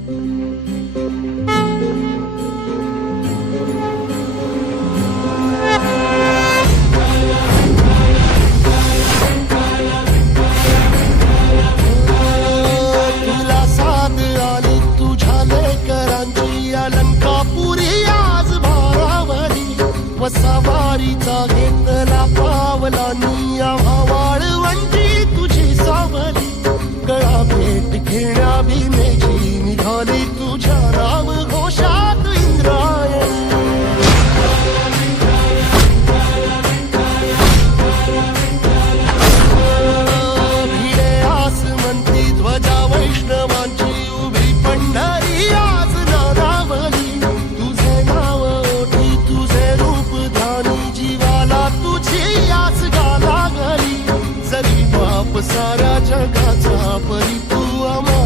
तुला साथ आली तुझ्या लेकरांची अलंकापुरी आज भारावली वसावारीचा घेतला पावलांनी आम्हा वाळवंटी तुझी सावली गळा भेट घेण्या भीमेची निघाली तुझ्या राम घोषात इंद्रायणी भिडे आसमंती ध्वजा वैष्णवांची उभी पंढरी आज नारावली तुझे नाव ओठी तुझे रूप ध्यानी जीवाला तुझी आस गा लागली जरी बाप साऱ्या जगाचा परी तू आम्हा